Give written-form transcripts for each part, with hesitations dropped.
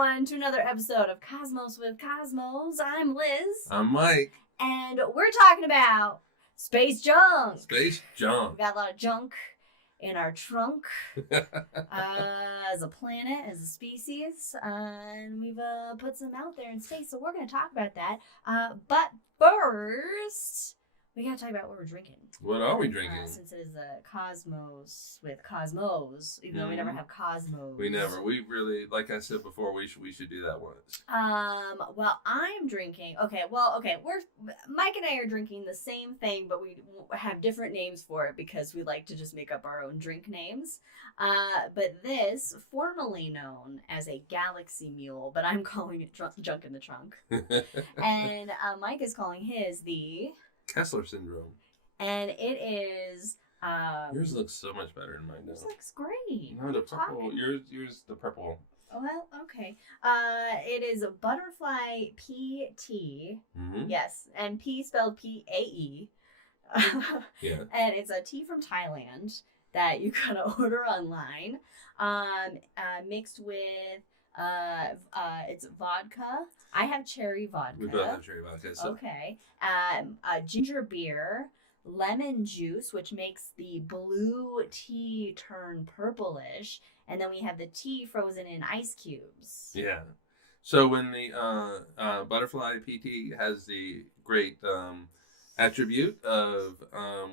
everyone, to another episode of Cosmos with Cosmos. I'm Liz. I'm Mike. And we're talking about space junk. Space junk. We got a lot of junk in our trunk as a planet, as a species. And we've put some out there in space, so we're going to talk about that. But first, we got to talk about what we're drinking. What are we drinking? Since it is a Cosmos with Cosmos, even though we never have Cosmos. We never. We really, like I said before, we should do that once. Well, I'm drinking. Okay. Mike and I are drinking the same thing, but we have different names for it because we like to just make up our own drink names. But this, formerly known as a Galaxy Mule, but I'm calling it Junk in the Trunk. And Mike is calling his the Kessler Syndrome. And it is... yours looks so much better than mine does. Yours looks great. No, the purple. Yours the purple. Well, okay. It is a butterfly pea tea. Mm-hmm. Yes, and pea spelled P-A-E. Yeah. And it's a tea from Thailand that you gotta order online. Mixed with it's vodka. I have cherry vodka. We both have cherry vodka. So. Okay. Ginger beer, lemon juice, which makes the blue tea turn purplish, and then we have the tea frozen in ice cubes. Yeah. So when the butterfly PT has the great attribute of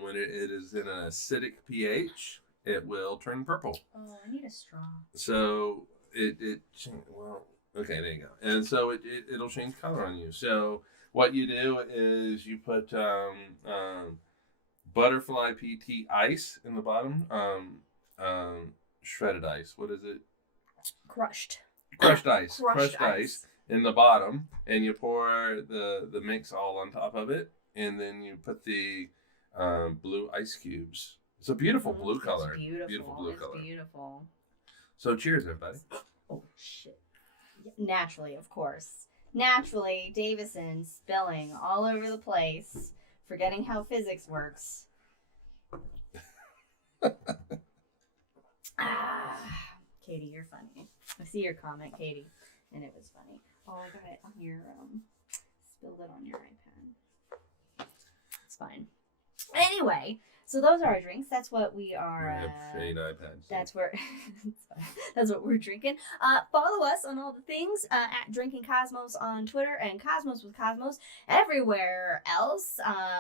when it is in an acidic pH, it will turn purple. Oh, I need a straw. So okay, there you go. And so it'll change color on you. So what you do is you put butterfly PT ice in the bottom, shredded ice. What is it? Crushed ice. Crushed ice in the bottom, and you pour the mix all on top of it, and then you put the blue ice cubes. It's a beautiful blue color. Beautiful blue color. Beautiful. So cheers, everybody. Oh, shit. Naturally, of course. Naturally, Davison spilling all over the place, forgetting how physics works. Katie, you're funny. I see your comment, Katie, and it was funny. Oh, I got it on your, spilled it on your iPad. It's fine. Anyway, so those are our drinks. That's what we are. I have 8 iPads. That's what we're drinking. Follow us on all the things at Drinking Cosmos on Twitter and Cosmos with Cosmos everywhere else.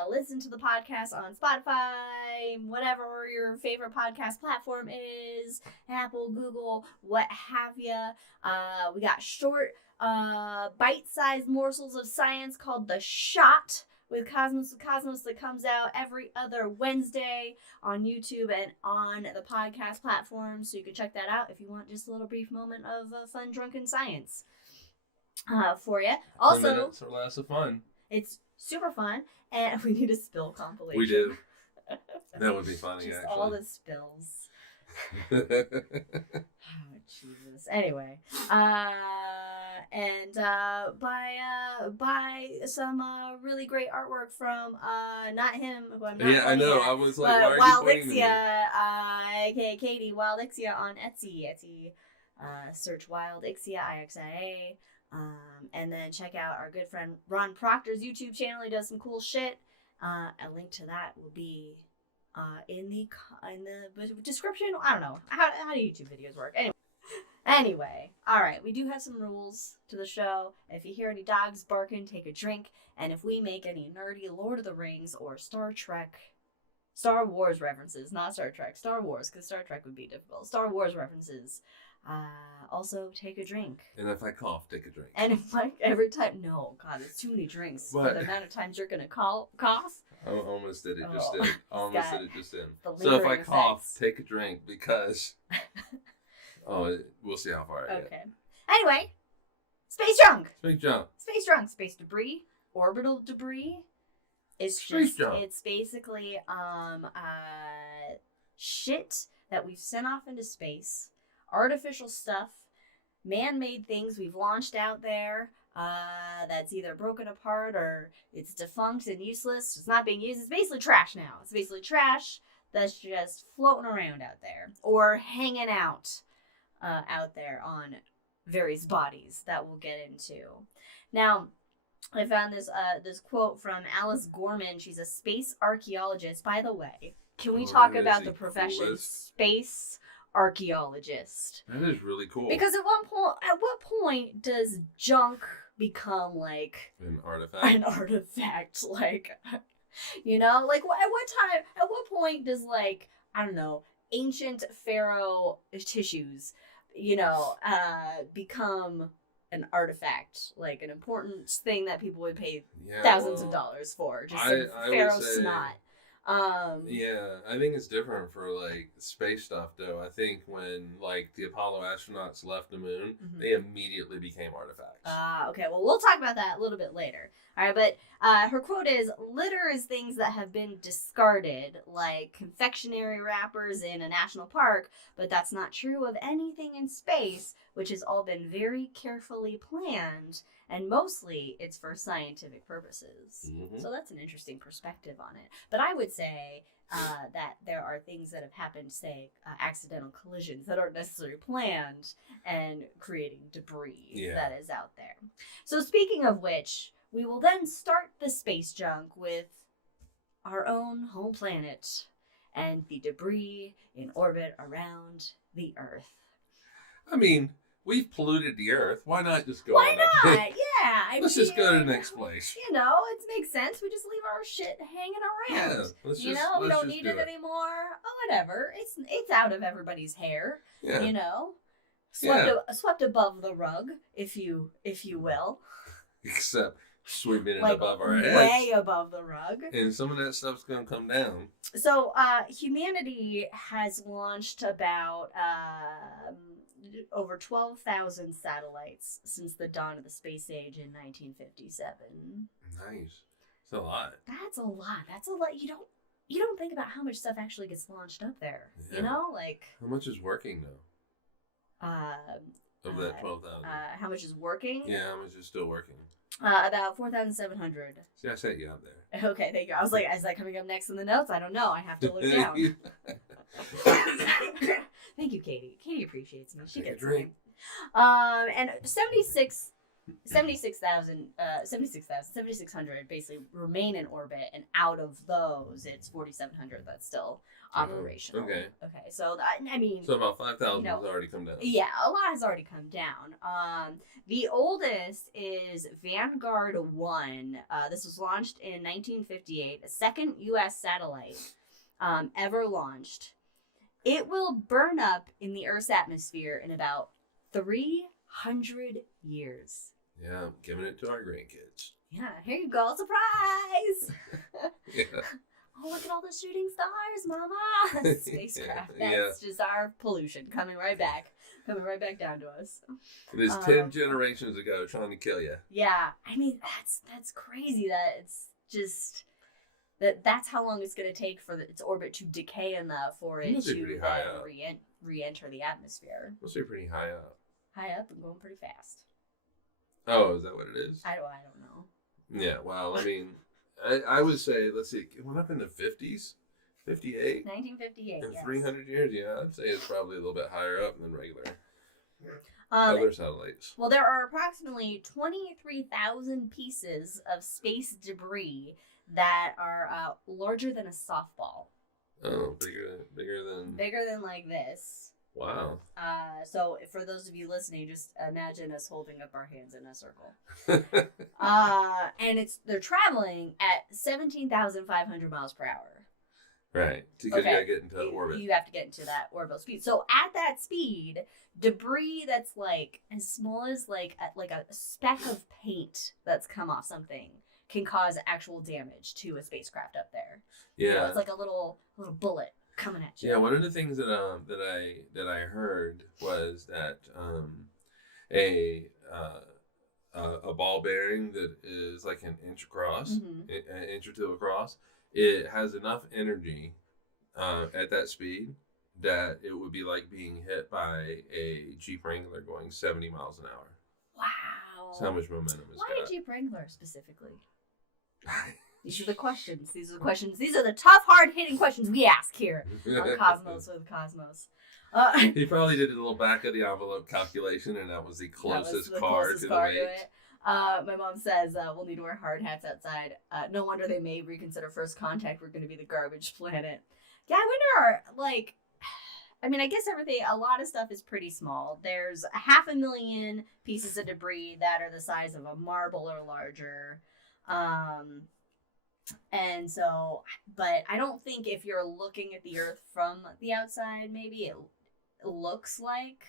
Listen to the podcast on Spotify, whatever your favorite podcast platform is, Apple, Google, what have you. We got short, bite-sized morsels of science called The Shot with Cosmos that comes out every other Wednesday on YouTube and on the podcast platform. So you can check that out if you want just a little brief moment of fun, drunken science for you. Also, 10 minutes or less of fun. It's super fun, and we need a spill compilation. We do. That would be funny, just actually. all the spills. Oh, Jesus. Anyway, and buy some really great artwork from not him. Who I'm not I know. I was like, why are you Wildixia, aka Katie Wildixia on Etsy. Search Wildixia, IXIA. And then check out our good friend Ron Proctor's YouTube channel. He does some cool shit. A link to that will be in the description. I don't know. How do YouTube videos work? Anyway, all right. We do have some rules to the show. If you hear any dogs barking, take a drink. And if we make any nerdy Lord of the Rings or Star Wars references, not Star Trek, Star Wars, because Star Trek would be difficult. Star Wars references. Also take a drink. And if I cough, take a drink. And if every time, no, God, it's too many drinks. For the amount of times you're gonna cough. I almost did it just then. Almost did it just then. So if I cough, take a drink because. We'll see how far I get. Okay. Anyway, space junk. Space junk. Space debris, orbital debris. It's basically shit that we've sent off into space, artificial stuff, man-made things we've launched out there. That's either broken apart or it's defunct and useless. It's not being used. It's basically trash now. It's basically trash that's just floating around out there or hanging out there on various bodies that we'll get into. Now, I found this quote from Alice Gorman. She's a space archaeologist. By the way, can we talk about the profession space archaeologist? That is really cool. Because at what point does junk become like an artifact? Like, like at what point does, like, I don't know, ancient pharaoh tissues, become an artifact, like an important thing that people would pay thousands of dollars for, just pharaoh snot. I think it's different for like space stuff though. I think when like the Apollo astronauts left the moon, they immediately became artifacts. Okay, well, we'll talk about that a little bit later. All right, but her quote is, "Litter is things that have been discarded, like confectionery wrappers in a national park, but that's not true of anything in space, which has all been very carefully planned, and mostly it's for scientific purposes." So that's an interesting perspective on it. But I would say that there are things that have happened, say, accidental collisions that aren't necessarily planned and creating debris that is out there. So speaking of which, we will then start the space junk with our own home planet and the debris in orbit around the Earth. I mean, we've polluted the Earth. Why not just go Why on not? up? Yeah. Let's just go to the next place. It makes sense. We just leave our shit hanging around. Yeah, we don't need it anymore. Oh, whatever. It's out of everybody's hair. Yeah. Swept above the rug, if you will. Except sweeping it like above our heads. Way above the rug. And some of that stuff's going to come down. So, humanity has launched about over 12,000 satellites since the dawn of the space age in 1957. Nice. That's a lot. That's a lot. You don't think about how much stuff actually gets launched up there. Yeah. How much is working though? Of that 12,000. How much is working? Yeah, how much is still working? About 4,700. See, I set you up there. Okay, thank you. I was like, is that coming up next in the notes? I don't know. I have to look down. Thank you, Katie. Katie appreciates me. She gets me. And 7,600 basically remain in orbit, and out of those, it's 4,700 that's still operational. Okay. So so about 5,000 has already come down. Yeah, a lot has already come down. The oldest is Vanguard 1. This was launched in 1958, a second U.S. satellite ever launched. It will burn up in the Earth's atmosphere in about 300 years. Yeah, I'm giving it to our grandkids. Yeah, here you go. Surprise! Yeah. Oh, look at all the shooting stars, Mama! Spacecraft. That's just our pollution coming right back down to us. It is 10 generations ago trying to kill you. Yeah, I mean, that's crazy that it's just... That's how long it's going to take for its orbit to decay enough for it to re-enter the atmosphere. Must be pretty high up. High up and going pretty fast. Oh, is that what it is? I don't know. Yeah, well, I mean, I would say, let's see, it went up in the 50s? 58? 1958, in 300 years, yeah. I'd say it's probably a little bit higher up than regular. Other satellites. Well, there are approximately 23,000 pieces of space debris that are larger than a softball. Oh, bigger than like this. Wow. So for those of you listening, just imagine us holding up our hands in a circle. And they're traveling at 17,500 miles per hour. Right. Because you gotta get into orbit. You have to get into that orbital speed. So at that speed, debris that's like as small as like a speck of paint that's come off something can cause actual damage to a spacecraft up there. Yeah. It's like a little bullet coming at you. Yeah, one of the things that I heard was that a ball bearing that is like an inch across, an inch or two across, it has enough energy at that speed that it would be like being hit by a Jeep Wrangler going 70 miles an hour. Wow. That's how much momentum it's got. Why a Jeep Wrangler specifically? These are the questions. These are the questions. These are the tough, hard-hitting questions we ask here on Cosmos with Cosmos. He probably did a little back of the envelope calculation, and that was the closest car to the weight. My mom says we'll need to wear hard hats outside. No wonder they may reconsider First Contact. We're going to be the garbage planet. Yeah, I wonder, like, I mean, I guess a lot of stuff is pretty small. There's 500,000 pieces of debris that are the size of a marble or larger. And so, but I don't think if you're looking at the Earth from the outside, maybe it looks like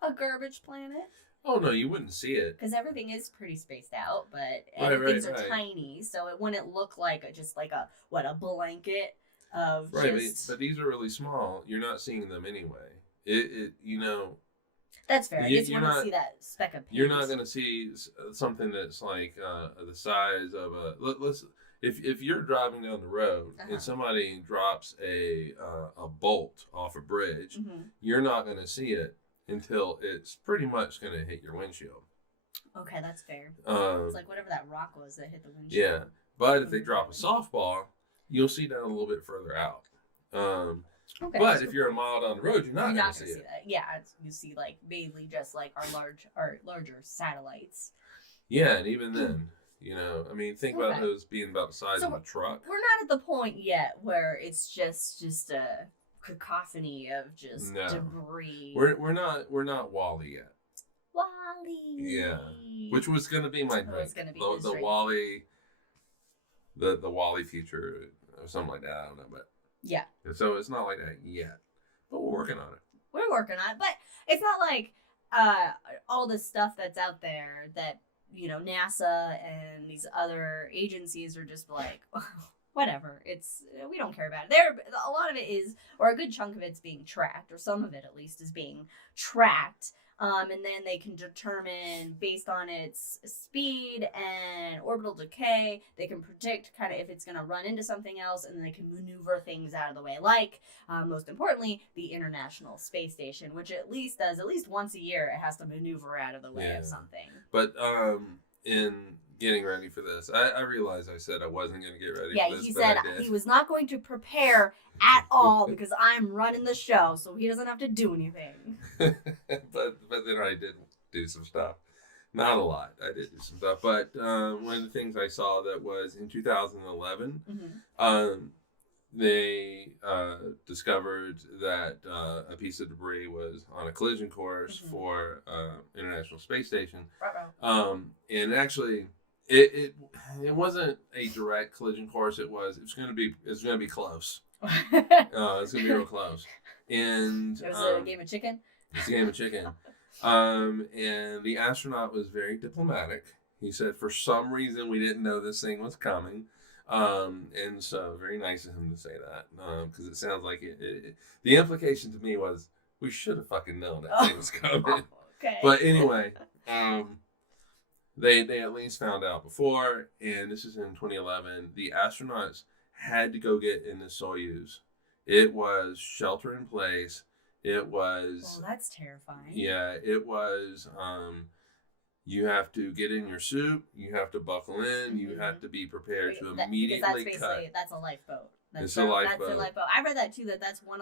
a garbage planet. Oh, no, you wouldn't see it. Because everything is pretty spaced out, but things are tiny, so it wouldn't look like just like a blanket of but these are really small. You're not seeing them anyway. That's fair. I guess you want to see that speck of paint. You're not going to see something that's like the size of a... If you're driving down the road and somebody drops a bolt off a bridge, you're not going to see it until it's pretty much going to hit your windshield. Okay, that's fair. It's like whatever that rock was that hit the windshield. Yeah, but if they drop a softball, you'll see that a little bit further out. But if you're a mile down the road, you're not going to see it. That. Yeah, you see like mainly just like our larger satellites. Yeah, and even then, I mean, think about those being about the size of a truck. We're not at the point yet where it's just a cacophony of just debris. We're not Wall-E yet. Wall-E. Yeah, which was going to be my drink. Was gonna be the Wall-E, the Wall-E future or something like that. I don't know, but yeah. So it's not like that yet, but we're working on it. We're working on it, but it's not like all the stuff that's out there that NASA and these other agencies are just like. Whatever, we don't care about it. A lot of it is, or a good chunk of it's being tracked, or some of it at least is being tracked. And then they can determine based on its speed and orbital decay, they can predict kind of if it's going to run into something else, and then they can maneuver things out of the way. Like, most importantly, the International Space Station, which at least once a year, it has to maneuver out of the way of something. But in getting ready for this, I realized I said I wasn't going to get ready for this. Yeah, he said he was not going to prepare at all because I'm running the show, so he doesn't have to do anything. but then I did do some stuff. Not a lot. I did do some stuff. But one of the things I saw that was in 2011, they discovered that a piece of debris was on a collision course for International Space Station. And actually... It wasn't a direct collision course. It's going to be close. It's going to be real close. And it was a game of chicken. It's a game of chicken. And the astronaut was very diplomatic. He said, for some reason, we didn't know this thing was coming. And so very nice of him to say that, because it sounds like the implication to me was we should have fucking known that thing was coming. Okay. But anyway, They at least found out before, and this is in 2011, the astronauts had to go get in the Soyuz. It was shelter in place. It was... Well, that's terrifying. Yeah, it was... you have to get in your suit. You have to buckle in. You have to be prepared to immediately cut. That's a lifeboat. It's a lifeboat. That's a lifeboat. I read that too, that's one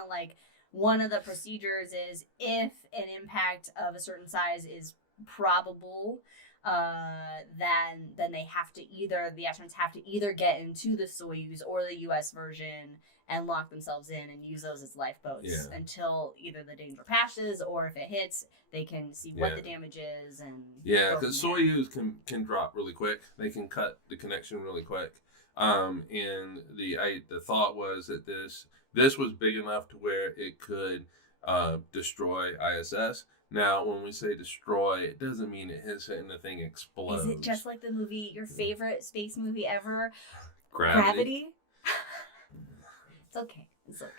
of the procedures is if an impact of a certain size is probable... then they have to the astronauts have to either get into the Soyuz or the U.S. version and lock themselves in and use those as lifeboats until either the danger passes or if it hits, they can see what the damage is and because Soyuz can drop really quick. They can cut the connection really quick. And the thought was that this was big enough to where it could destroy ISS. Now, when we say destroy, it doesn't mean it hits it and the thing explodes. Is it just like the movie, your favorite space movie ever? Gravity? It's okay. It's okay.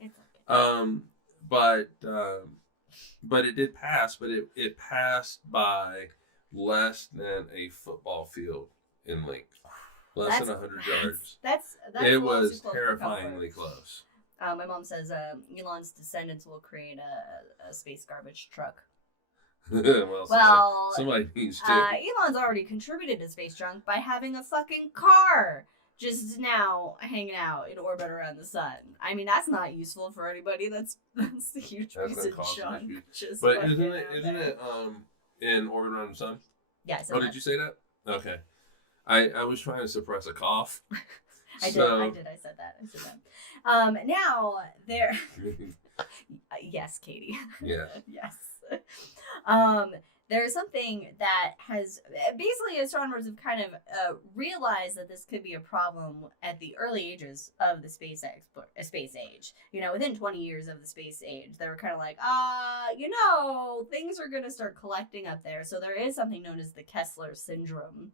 It's okay. But it did pass, but it passed by less than a football field in length. Less than 100 yards. That's it was terrifyingly close. My mom says Elon's descendants will create a space garbage truck. well, somebody needs to. Elon's already contributed to space junk by having a fucking car just now hanging out in orbit around the sun. I mean, that's not useful for anybody. That's a huge piece of junk. But isn't it in orbit around the sun? Yeah. Oh, did you say that? Okay. I was trying to suppress a cough. I did. I said that. Now there. Yes, Katie. Yeah. Yes. There's something that has basically astronomers have kind of realized that this could be a problem at the early ages of the space age. You know, within 20 years of the space age, they were kind of like, things are going to start collecting up there. So there is something known as the Kessler Syndrome.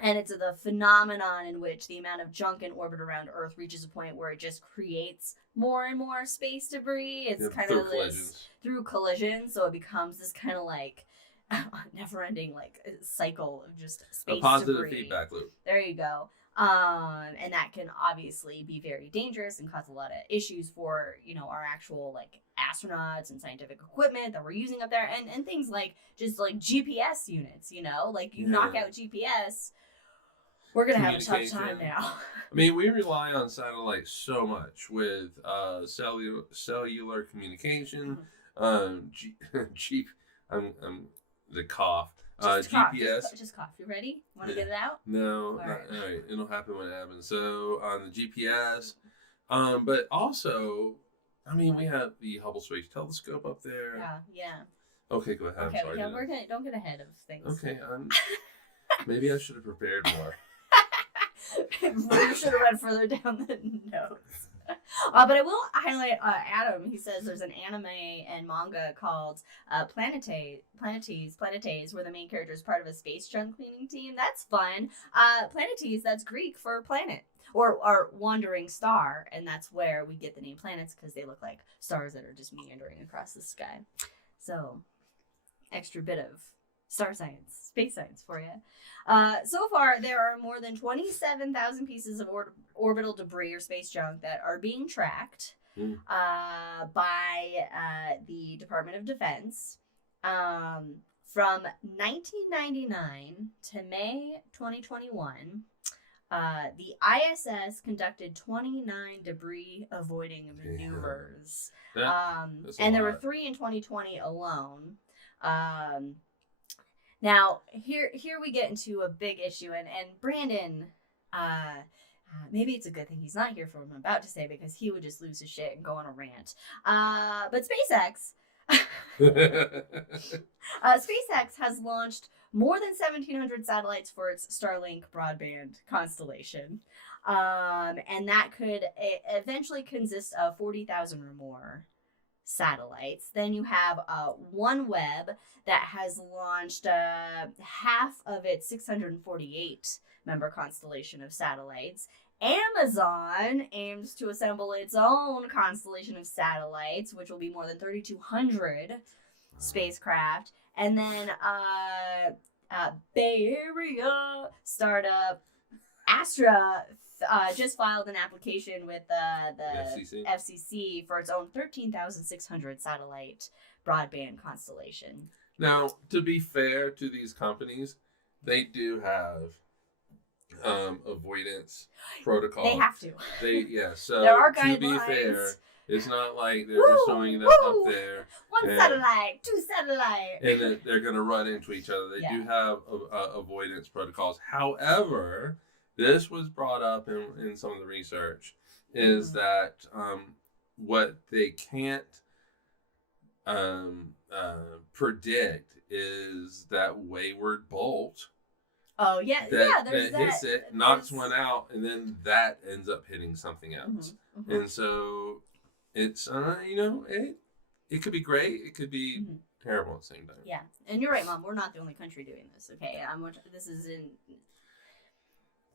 And it's the phenomenon in which the amount of junk in orbit around Earth reaches a point where it just creates more and more space debris. It's kind of this through collision, so it becomes this kind of like never-ending like cycle of just space debris. A positive feedback loop. There you go. And that can obviously be very dangerous and cause a lot of issues for, our actual like astronauts and scientific equipment that we're using up there, and things like just like GPS units, like you knock out GPS, we're gonna have a tough time now. I mean, we rely on satellites so much with cellular communication, the cough. GPS. Just cough. You ready? Want to get it out? No. All right. It'll happen when it happens. So on the GPS, but also, I mean, we have the Hubble Space Telescope up there. Yeah. Okay, go ahead. Okay, I'm sorry. Don't get ahead of things. Okay. Maybe I should have prepared more. You should have read further down the notes. But I will highlight Adam. He says there's an anime and manga called Planetes, where the main character is part of a space junk cleaning team. That's fun. Planetes, that's Greek for planet or wandering star, and that's where we get the name planets because they look like stars that are just meandering across the sky. So, extra bit of star science, space science for you. So far, there are more than 27,000 pieces of orbital debris or space junk that are being tracked by the Department of Defense. From 1999 to May 2021, the ISS conducted 29 debris avoiding maneuvers. And there were 3 in 2020 alone. Now, here we get into a big issue, and Brandon, maybe it's a good thing he's not here for what I'm about to say, because he would just lose his shit and go on a rant. But SpaceX, SpaceX has launched more than 1,700 satellites for its Starlink broadband constellation, and that could eventually consist of 40,000 or more satellites. Then you have Webb that has launched half of its 648 member constellation of satellites. Amazon aims to assemble its own constellation of satellites, which will be more than 3,200 spacecraft. And then Bay Area startup Astra just filed an application with the FCC for its own 13,600 satellite broadband constellation. Now, to be fair to these companies, they do have avoidance protocol. They have to. So there are to guidelines. be fair, it's not like they're just throwing them up there. One satellite, 2 satellites. And then they're going to run into each other. They do have avoidance protocols. However, this was brought up in some of the research, is that what they can't predict is that wayward bolt. Oh, yeah. That hits it, knocks one out, and then that ends up hitting something else. Mm-hmm. And so it's, it could be great. It could be terrible at the same time. Yeah. And you're right, Mom. We're not the only country doing this, okay? This is in...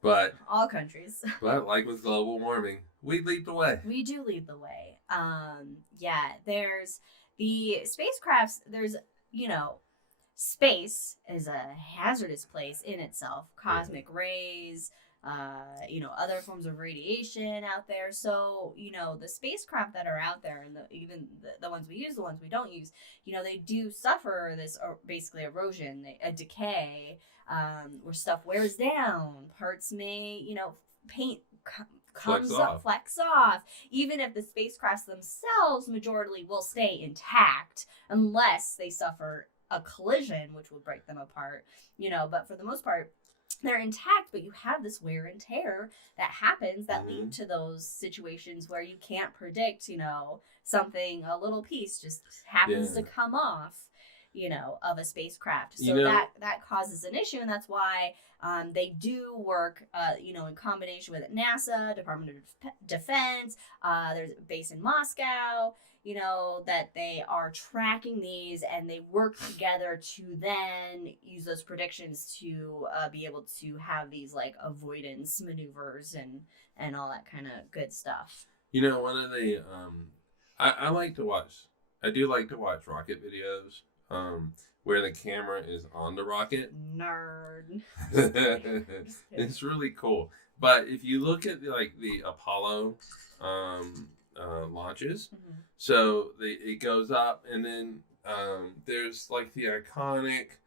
But all countries. But like with global warming, we lead the way. We do lead the way. There's the spacecrafts. There's, space is a hazardous place in itself. Cosmic rays, other forms of radiation out there. So, the spacecraft that are out there, and even the ones we use, the ones we don't use, they do suffer this basically erosion, a decay, where stuff wears down, parts may, paint flex off. Even if the spacecrafts themselves, majority will stay intact unless they suffer a collision, which will break them apart, but for the most part, they're intact, but you have this wear and tear that happens that lead to those situations where you can't predict, something, a little piece just happens to come off, of a spacecraft. So that causes an issue, and that's why they do work, in combination with NASA, Department of Defense. There's a base in Moscow, that they are tracking these, and they work together to then use those predictions to be able to have these like avoidance maneuvers and all that kind of good stuff. One of the I do like to watch rocket videos where the camera is on the rocket. Nerd. It's really cool. But if you look at the Apollo launches, so it goes up, and then there's like the iconic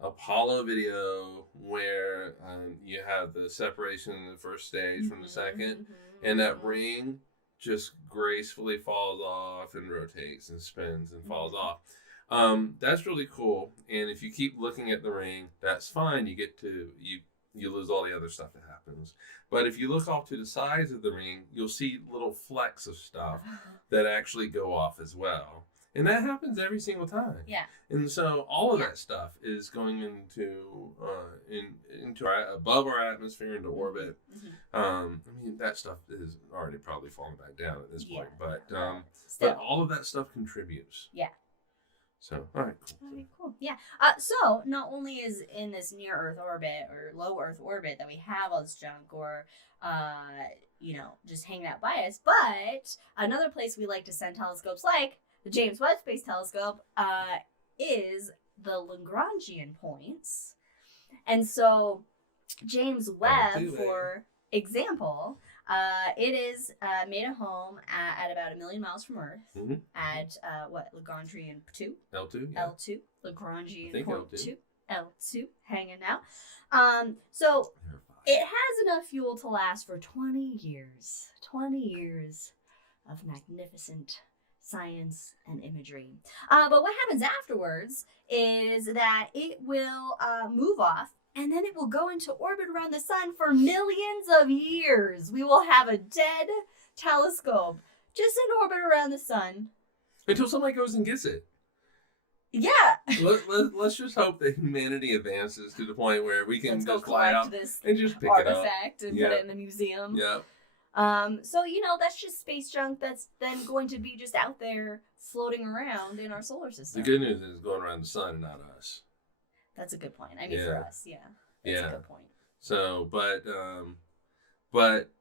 Apollo video where you have the separation in the first stage from the second, and that ring just gracefully falls off and rotates and spins and falls off. That's really cool. And if you keep looking at the ring, that's fine. You lose all the other stuff that happens. But if you look off to the sides of the ring, you'll see little flecks of stuff that actually go off as well. And that happens every single time. Yeah. And so all of that stuff is going into above our atmosphere, into orbit. That stuff is already probably falling back down at this point. But all of that stuff contributes. Yeah. So, all right, cool. Okay, cool. Yeah. So not only is in this near Earth orbit or low Earth orbit that we have all this junk or, just hanging out by us, but another place we like to send telescopes, like the James Webb Space Telescope, is the Lagrangian points. And so James Webb, for example, it is made a home at about 1 million miles from Earth at Lagrangian 2? L2, yeah. L2, Lagrangian point L2. 2, L2, hanging out. So it has enough fuel to last for 20 years. 20 years of magnificent science and imagery. But what happens afterwards is that it will move off, and then it will go into orbit around the sun for millions of years. We will have a dead telescope just in orbit around the sun. Until somebody goes and gets it. Yeah. Let's just hope that humanity advances to the point where we can just fly out this and just pick artifact and put it in the museum. Yeah. So, that's just space junk that's then going to be just out there floating around in our solar system. The good news is it's going around the sun and not us. That's a good point. I mean, for us, that's a good point. So, but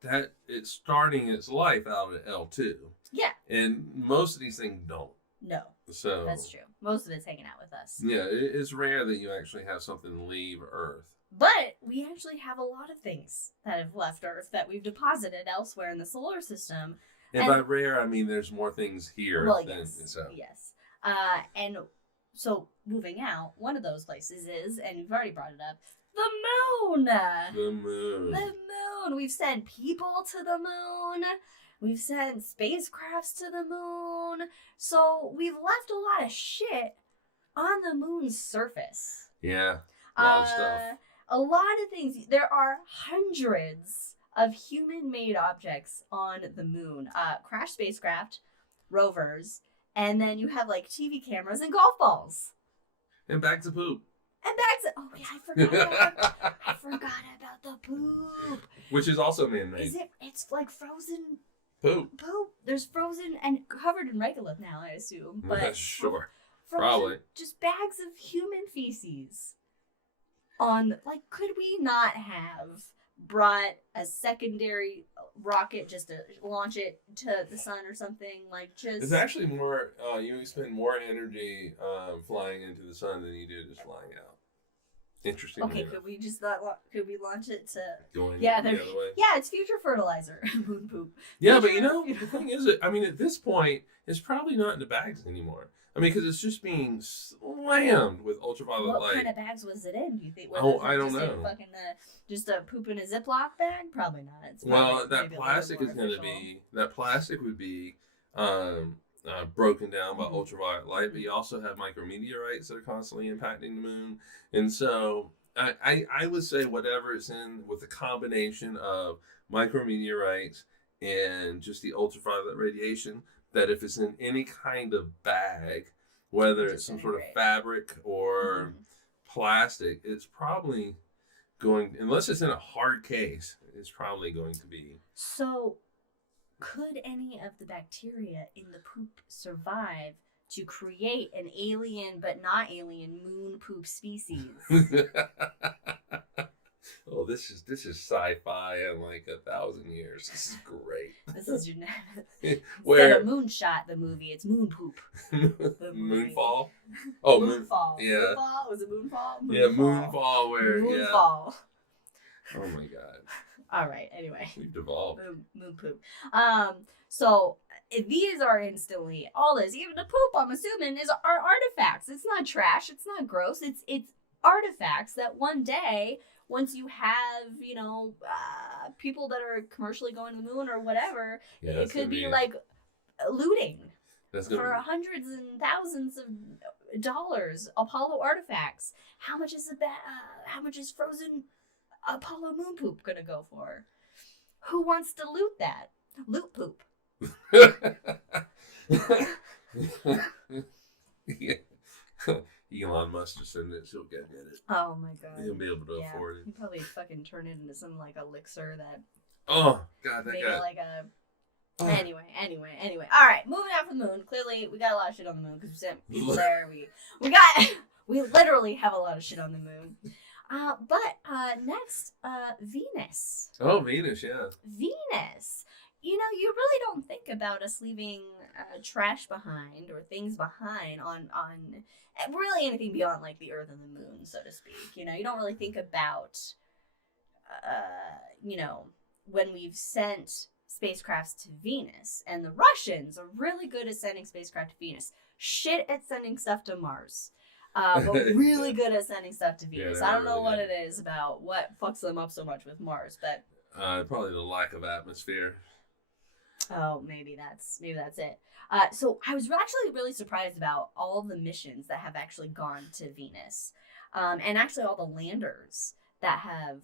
that it's starting its life out at L2. Yeah. And most of these things don't. No. So that's true. Most of it's hanging out with us. Yeah, it's rare that you actually have something leave Earth. But we actually have a lot of things that have left Earth that we've deposited elsewhere in the solar system. And by rare, I mean there's more things here than so. Yes. And so moving out, one of those places is, and we've already brought it up, the moon. The moon. The moon. We've sent people to the moon. We've sent spacecrafts to the moon. So we've left a lot of shit on the moon's surface. Yeah. A lot of stuff. A lot of things. There are hundreds of human-made objects on the moon. Crashed spacecraft, rovers, and then you have like TV cameras and golf balls. And bags of poop. Oh yeah, I forgot about the poop. Which is also man-made. It's like frozen poop. There's frozen and covered in regolith now, I assume. But sure. Frozen, probably. Just bags of human feces. Could we not have brought a secondary rocket just to launch it to the sun or something? It's actually more, you spend more energy flying into the sun than you do just flying out. Interesting. Okay, could we just could we launch it to going the other way? Yeah, it's future fertilizer. Moon poop. Yeah, but the thing is, I mean, at this point, it's probably not in the bags anymore. I mean, because it's just being slammed with ultraviolet light. What kind of bags was it in? Do you think? I don't know. Just a poop in a Ziploc bag? Probably not. It's that plastic is going to be. That plastic would be broken down by ultraviolet light, but you also have micrometeorites that are constantly impacting the moon, and so I would say whatever it's in, with a combination of micrometeorites and just the ultraviolet radiation, that if it's in any kind of bag, whether it's some sort of fabric or plastic, it's probably going, unless it's in a hard case, it's probably going to be. So, could any of the bacteria in the poop survive to create an alien but not alien moon poop species? Oh, this is sci-fi in like 1,000 years. This is great. This is your Where instead of Moonshot, the movie, it's Moon Poop. Moonfall. Oh, Moonfall. Yeah. Moonfall? Was it Moonfall? Yeah, Moonfall. Moonfall. Oh my God. All right. Anyway, we've devolved. Moon poop. So these are instantly all this. Even the poop, I'm assuming, are artifacts. It's not trash. It's not gross. It's artifacts that one day, once you have, people that are commercially going to the moon or whatever, it could be like looting for hundreds and thousands of dollars. Apollo artifacts. How much is how much is frozen Apollo moon poop gonna go for? Who wants to loot that? Loot poop. Yeah. Elon Musk just send it, so he'll get it. Oh my God. He'll be able to afford it. He'll probably fucking turn it into some like elixir that. Oh God, that maybe guy. Like a. Oh. Anyway. All right, moving out from the moon. Clearly, we got a lot of shit on the moon because we sent people there. We literally have a lot of shit on the moon. But next, Venus. Oh, Venus, yeah. Venus. You really don't think about us leaving trash behind or things behind on really anything beyond like the Earth and the moon, so to speak. You don't really think about, when we've sent spacecrafts to Venus, and the Russians are really good at sending spacecraft to Venus. Shit at sending stuff to Mars. But really good at sending stuff to Venus. I don't know what it is about what fucks them up so much with Mars, but probably the lack of atmosphere. Oh, maybe that's it. So I was actually really surprised about all the missions that have actually gone to Venus, and actually all the landers that have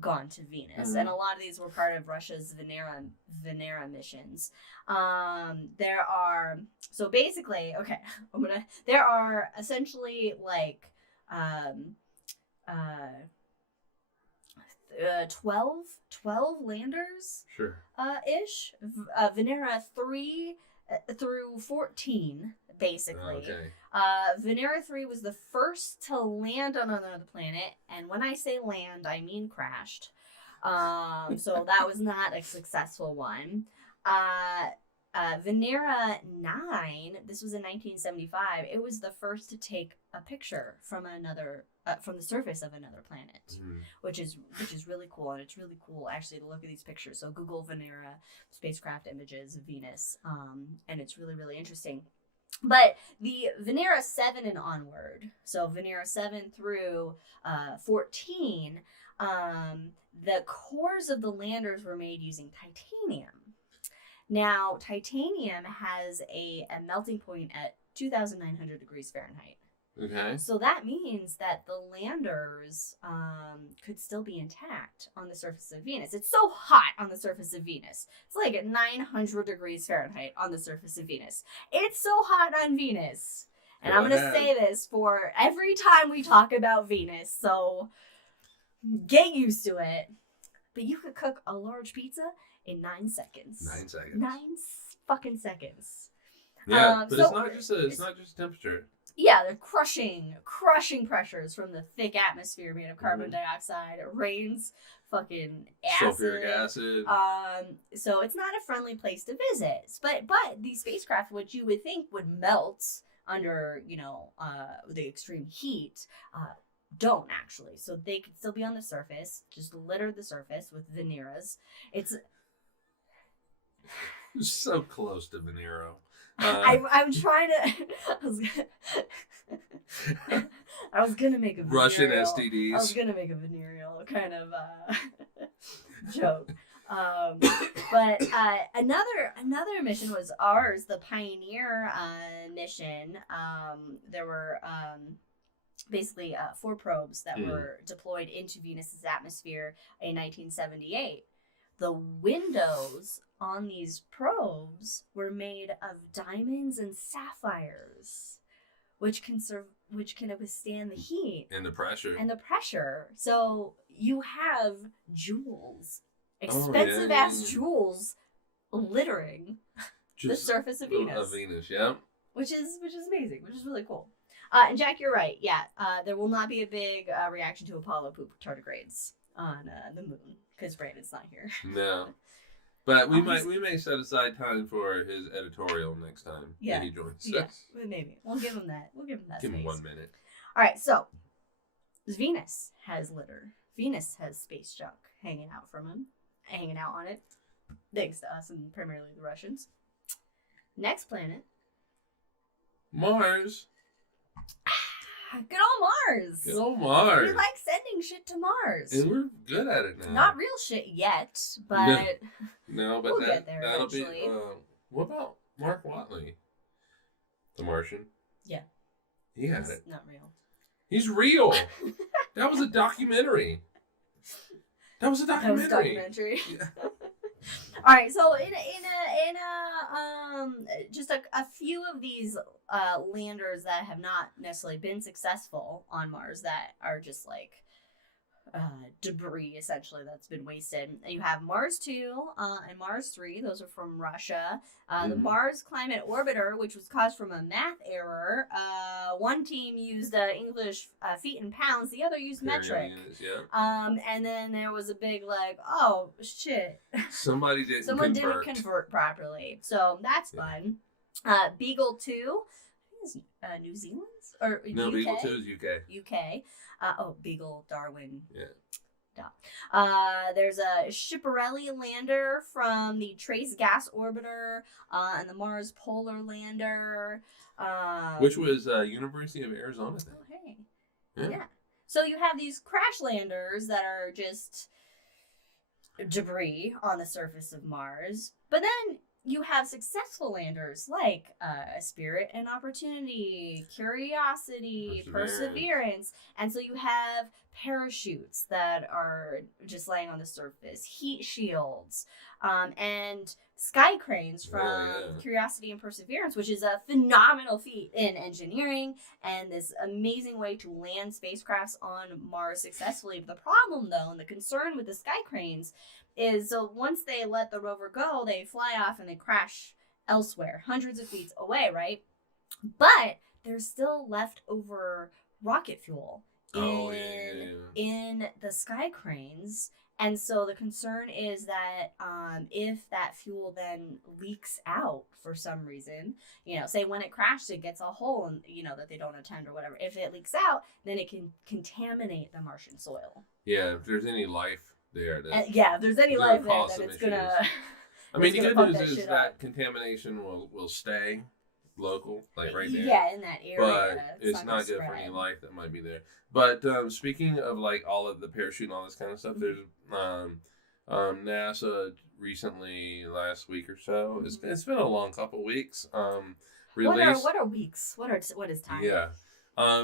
gone to Venus, and a lot of these were part of Russia's Venera missions. There are there are essentially like 12 landers, sure, ish. Venera 3 through 14, basically. Okay. Venera 3 was the first to land on another planet, and when I say land, I mean crashed. So that was not a successful one. Venera 9, this was in 1975. It was the first to take a picture from from the surface of another planet, which is really cool, and it's really cool actually to look at these pictures. So Google Venera spacecraft images of Venus, and it's really, really interesting. But the Venera 7 and onward, so Venera 7 through 14, the cores of the landers were made using titanium. Now, titanium has a melting point at 2,900 degrees Fahrenheit. Okay. So that means that the landers could still be intact on the surface of Venus. It's so hot on the surface of Venus. It's like at 900 degrees Fahrenheit on the surface of Venus. It's so hot on Venus. And I'm going to say this for every time we talk about Venus, so get used to it. But you could cook a large pizza in 9 seconds. 9 seconds. 9 fucking seconds. Yeah, but it's not just temperature. Yeah, they're crushing pressures from the thick atmosphere made of carbon dioxide. It rains fucking acid. Sulfuric acid. So it's not a friendly place to visit. But these spacecraft, which you would think would melt under, the extreme heat, don't actually. So they could still be on the surface, just litter the surface with veneers. It's so close to Venero. I'm trying to. I was gonna make a venereal, Russian STDs. I was gonna make a venereal kind of joke. But another mission was ours, the Pioneer mission. There were basically 4 probes that were deployed into Venus's atmosphere in 1978. The windows on these probes were made of diamonds and sapphires, which can withstand the heat and the pressure. So you have jewels, expensive ass jewels, littering the surface of Venus. Of Venus, yeah. Which is amazing, which is really cool. And Jack, you're right. Yeah, there will not be a big reaction to Apollo poop tardigrades on the moon because Brandon's not here. No. But we may set aside time for his editorial next time when he joins us. Yeah, maybe. We'll give him that. Give him space. 1 minute. All right, so Venus has litter. Venus has space junk hanging out on it. Thanks to us and primarily the Russians. Next planet. Mars. Good old Mars. Good old Mars. We like sending shit to Mars. And we're good at it now. Not real shit yet, but no, but we'll get there that'll eventually. be. What about Mark Watley, the Martian? Yeah, he had it. Not real. He's real. That was a documentary. Yeah. All right, so in just a few of these landers that have not necessarily been successful on Mars that are just like debris essentially that's been wasted. You have Mars 2 and Mars 3. Those are from Russia. The Mars Climate Orbiter, which was caused from a math error. One team used English feet and pounds. The other used metric. And then there was a big oh shit. Someone didn't convert properly. So that's fun. Beagle 2 is New Zealand or no, UK? Beagle 2 is UK. Beagle Darwin. Yeah. There's a Schiaparelli lander from the Trace Gas Orbiter and the Mars Polar Lander. Which was University of Arizona. Oh, hey. Yeah. So you have these crash landers that are just debris on the surface of Mars. But then you have successful landers like Spirit and Opportunity, Curiosity, Perseverance. And so you have parachutes that are just laying on the surface, heat shields, and sky cranes from Curiosity and Perseverance, which is a phenomenal feat in engineering and this amazing way to land spacecrafts on Mars successfully. But the problem, though, and the concern with the sky cranes is so once they let the rover go, they fly off and they crash elsewhere, hundreds of feet away, right? But there's still leftover rocket fuel in the sky cranes. And so the concern is that if that fuel then leaks out for some reason, say when it crashed, it gets a hole and, that they don't attend or whatever. If it leaks out, then it can contaminate the Martian soil. Yeah, if there's any life there. If there's any life there, then it's going to... I mean, the good news is that contamination will stay local, like right there. Yeah, in that area. But it's not good for any life that might be there. But speaking of all of the parachute and all this kind of stuff, there's NASA recently, last week or so. It's been a long couple weeks. Released. What are weeks? What is time? Yeah.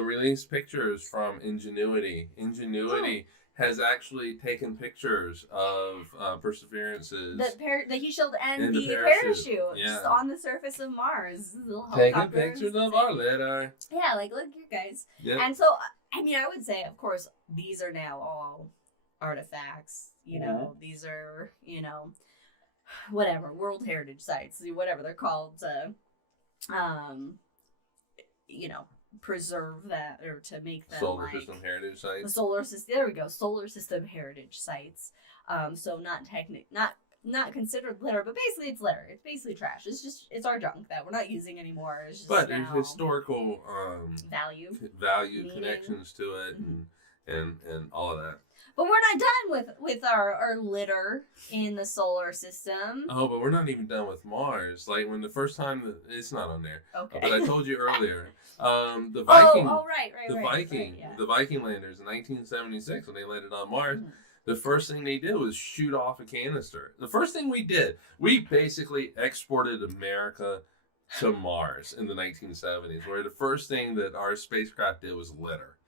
Released pictures from Ingenuity. Ingenuity has actually taken pictures of Perseverance's the heat shield and the parachute just on the surface of Mars. Taking pictures of our litter. Yeah, look here, guys. Yep. And so, I mean, I would say, of course, these are now all artifacts. These are, whatever, World Heritage Sites, whatever they're called, preserve that or to make them solar system heritage sites. The solar system. There we go. Solar system heritage sites. So not considered litter, but basically it's litter. It's basically trash. It's our junk that we're not using anymore. It's just but there's historical value meaning. Connections to it, and all of that. But we're not done with our litter in the solar system. Oh, but we're not even done with Mars. Like when the first time it's not on there. Okay. But I told you earlier, the Viking. The The Viking landers in 1976 when they landed on Mars. Mm-hmm. The first thing they did was shoot off a canister. The first thing we did, we basically exported America to Mars in the 1970s, where the first thing that our spacecraft did was litter.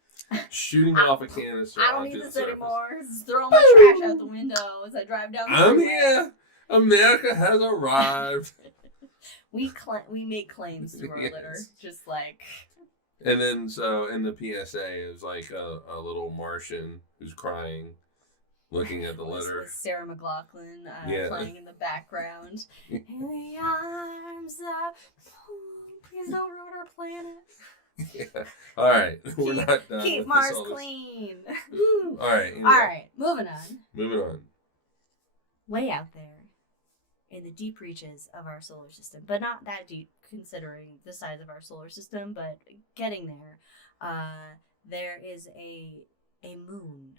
Shooting off a canister. I don't need this anymore. Just throw my trash out the window as I drive down the I'm here. America has arrived. We make claims to our litter, just like. And then so in the PSA is like a little Martian who's crying, looking at the litter. With Sarah McLachlan playing in the background. In the arms of, please don't ruin our planet. Yeah. All right. We're not done. Keep Mars clean. All right. Anyway. All right. Moving on. Way out there in the deep reaches of our solar system, but not that deep considering the size of our solar system, but getting there, there is a moon,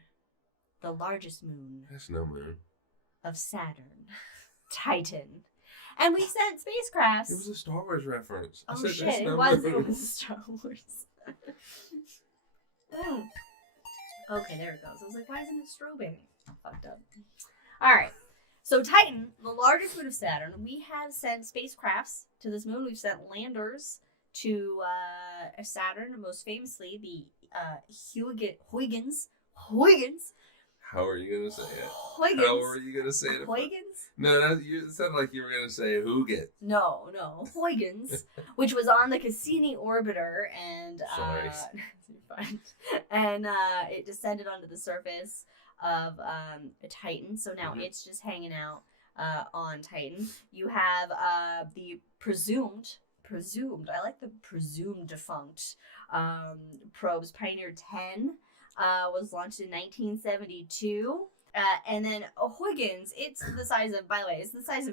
the largest moon. That's no moon. Of Saturn, Titan. And we sent spacecrafts. It was a Star Wars reference. Oh shit! It was Star Wars. Okay, there it goes. I was like, why isn't it strawberry? Fucked up. All right. So Titan, the largest moon of Saturn, we have sent spacecrafts to this moon. We've sent landers to Saturn, most famously the Huygens. How are you going to say it? Huygens. How are you going to say it? Huygens? No, you sounded like you were going to say Hugget. No. Huygens, which was on the Cassini orbiter, and and it descended onto the surface of Titan. So now it's just hanging out on Titan. You have the presumed, I like the presumed defunct probes, Pioneer 10. Was launched in 1972. And then Huygens, it's the size of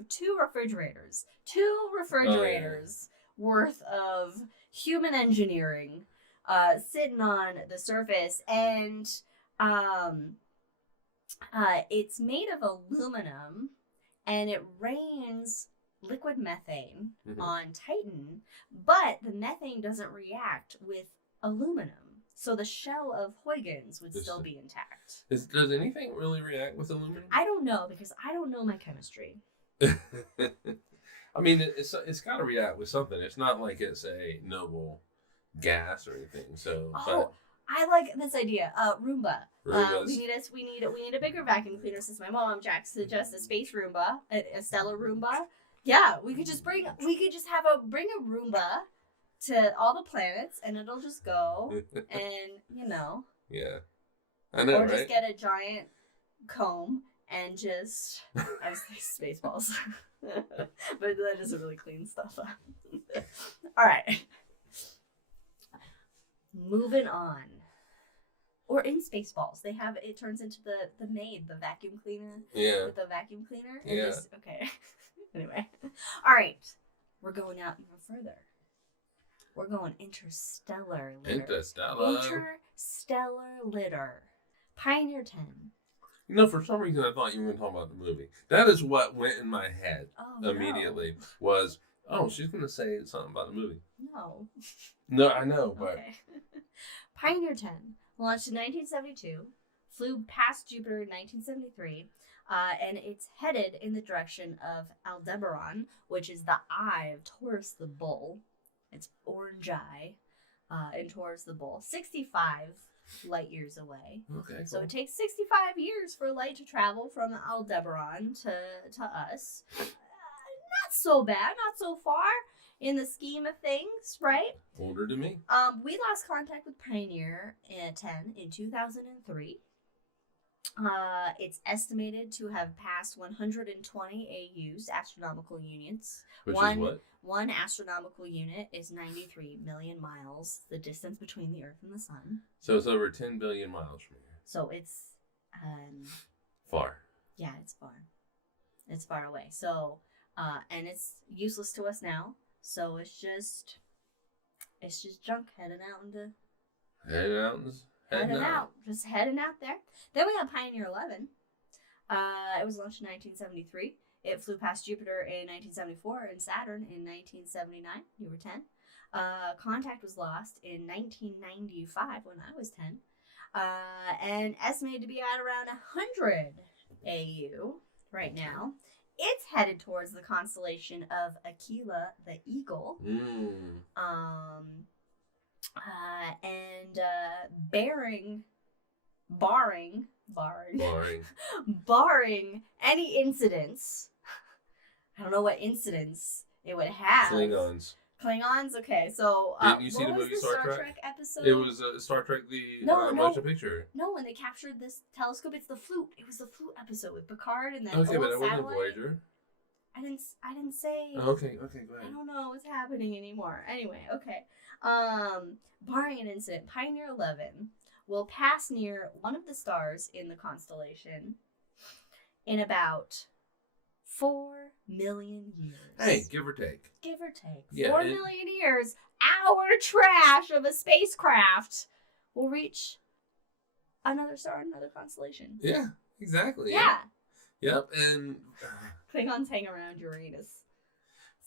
two refrigerators. Worth of human engineering sitting on the surface. And it's made of aluminum, and it rains liquid methane on Titan, but the methane doesn't react with aluminum. So the shell of Huygens would still be intact. Does anything really react with aluminum? I don't know, because I don't know my chemistry. I mean, it's got to react with something. It's not like it's a noble gas or anything. So. I like this idea. Roomba. We need a bigger vacuum cleaner, since my mom Jack suggests a space Roomba, a stellar Roomba. Yeah, we could just bring a Roomba to all the planets, and it'll just go, and Yeah, I know, or just get a giant comb and just I was thinking Spaceballs, but that doesn't really clean stuff up. All right, moving on. Or in Spaceballs, they have it turns into the maid, the vacuum cleaner. Yeah. With the vacuum cleaner. Yeah. Okay. Anyway, all right, we're going out even further. We're going interstellar litter. Interstellar litter. Pioneer 10. For some reason I thought you were going to talk about the movie. That is what went in my head immediately. Was, she's going to say something about the movie. No. No, I know, but... Okay. Pioneer 10, launched in 1972, flew past Jupiter in 1973, and it's headed in the direction of Aldebaran, which is the eye of Taurus the Bull. It's orange eye in Taurus the Bull. 65 light years away. Okay. So it takes 65 years for light to travel from Aldebaran to us. Not so bad, not so far in the scheme of things, right? Older than me. We lost contact with Pioneer 10 in 2003. It's estimated to have passed 120 AUs, astronomical units. Which is what? One astronomical unit is 93 million miles, the distance between the Earth and the Sun. So it's over 10 billion miles from here. So it's... far. Yeah, it's far. It's far away. So, and it's useless to us now. So it's just junk heading out into Heading out. Just heading out there. Then we got Pioneer 11. It was launched in 1973. It flew past Jupiter in 1974 and Saturn in 1979. You were 10. Contact was lost in 1995 when I was 10. And estimated to be at around 100 AU right now. It's headed towards the constellation of Aquila the Eagle. And barring any incidents, I don't know what incidents it would have. Klingons, okay. So, didn't you see the movie Star Trek episode? It was Star Trek, the motion picture. No, when they captured this telescope, it's the flute. It was the flute episode with Picard and that okay, old but it satellite. wasn't Voyager. I didn't say. Okay, go ahead. I don't know what's happening anymore. Anyway, okay. Barring an incident, Pioneer 11 will pass near one of the stars in the constellation in about 4 million years. Hey, give or take. Yeah, 4 million years, our trash of a spacecraft will reach another star, another constellation. Yeah, exactly. Yeah. Yep, and Klingons hang around Uranus.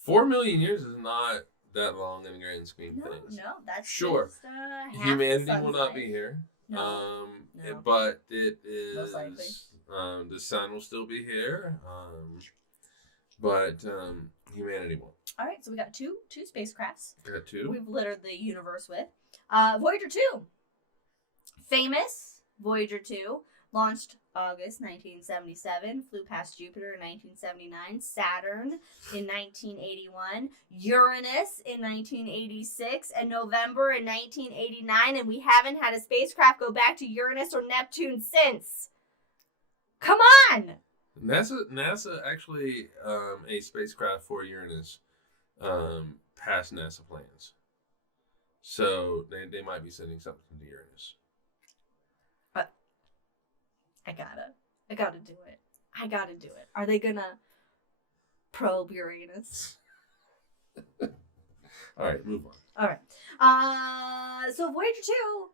4 million years is not that long in the grand scheme of things. No, that's sure. Just, half humanity will not be here. No. But it is most likely. The sun will still be here. But humanity won't. All right, so we got two spacecrafts. Got two. We've littered the universe with. Voyager 2. Famous Voyager 2. Launched August 1977. Flew past Jupiter in 1979. Saturn in 1981. Uranus in 1986. And November in 1989. And we haven't had a spacecraft go back to Uranus or Neptune since. Come on! NASA actually a spacecraft for Uranus passed NASA plans, so they might be sending something to Uranus. I gotta do it. Are they gonna probe Uranus? All right, move on. All right. So Voyager 2,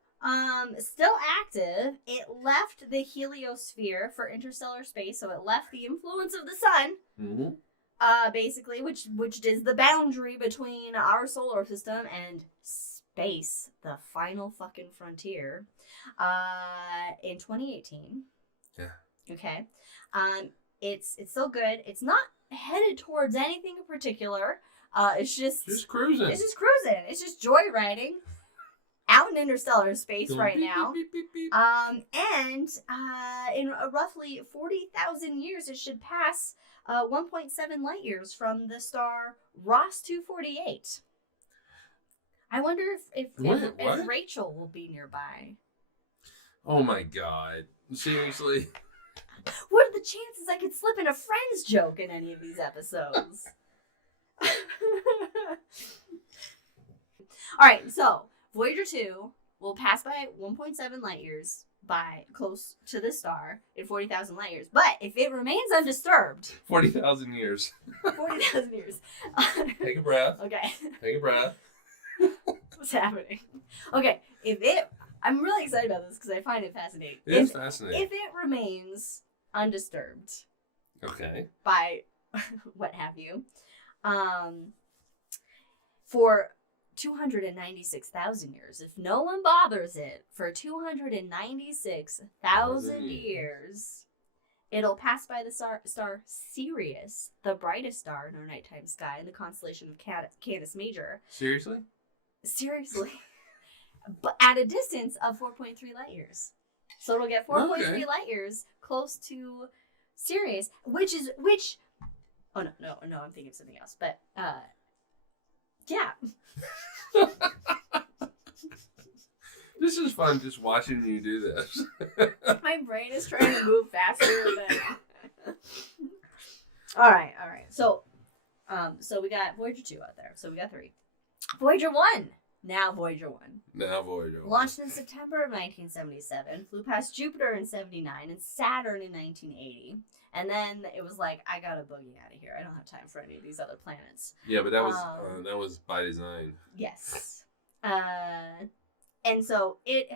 still active. It left the heliosphere for interstellar space, so it left the influence of the sun. Mm-hmm. Basically, which is the boundary between our solar system and space, the final fucking frontier. In 2018. Yeah. Okay. It's still good. It's not headed towards anything in particular. It's just cruising. It's just joyriding out in interstellar space right now. And in roughly 40,000 years, it should pass 1.7 light years from the star Ross 248. I wonder if Rachel will be nearby. Oh my God. Seriously? What are the chances I could slip in a Friends joke in any of these episodes? Alright, so Voyager 2 will pass by 1.7 light years by close to the star in 40,000 light years. But if it remains undisturbed... 40,000 years. 40,000 years. Take a breath. Okay. Take a breath. What's happening? Okay, I'm really excited about this because I find it fascinating. It is fascinating. If it remains undisturbed, okay, by what have you, for 296,000 years, if no one bothers it for 296,000 years, it'll pass by the star Sirius, the brightest star in our nighttime sky in the constellation of Canis Major. Seriously? But at a distance of 4.3 light years. So it'll get 4.3 light years close to Sirius, which oh no, I'm thinking of something else. But yeah. This is fun just watching you do this. My brain is trying to move faster than All right. So we got Voyager 2 out there. So we got 3. Voyager 1. Now Voyager 1. Launched in September of 1977, flew past Jupiter in 79 and Saturn in 1980. And then it was like, I gotta boogie out of here. I don't have time for any of these other planets. Yeah, but that was by design. Yes. And so it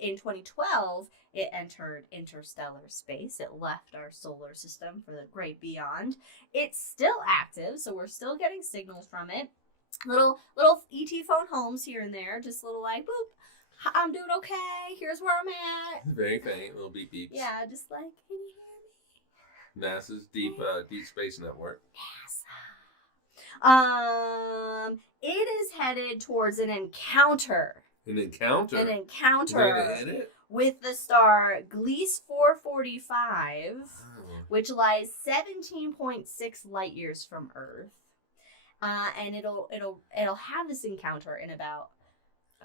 in 2012, it entered interstellar space. It left our solar system for the great beyond. It's still active, so we're still getting signals from it. Little ET phone homes here and there, just little like, boop, I'm doing okay. Here's where I'm at. Very faint, little beep beeps. Yeah, just like, can you hear me? NASA's deep space network. NASA. It is headed towards an encounter. An encounter? An encounter. They're gonna hit it? With the star Gliese 445, which lies 17.6 light years from Earth. And it'll have this encounter in about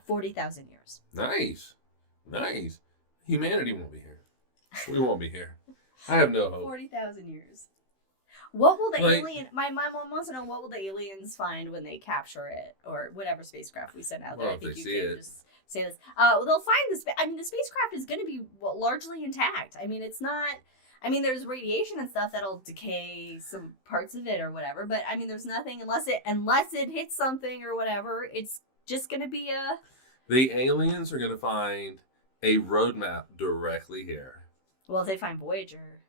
40,000 years. Nice. Humanity won't be here. We won't be here. I have no hope. 40,000 years. What will the alien? My mom wants to know, what will the aliens find when they capture it, or whatever spacecraft we send out there? Well, I think if you they see can it. just say this. They'll find the the spacecraft is going to be largely intact. I mean, it's not. I mean, there's radiation and stuff that'll decay some parts of it or whatever. But I mean, there's nothing unless it hits something or whatever. It's just going to be a. The aliens are going to find a roadmap directly here. Well, if they find Voyager.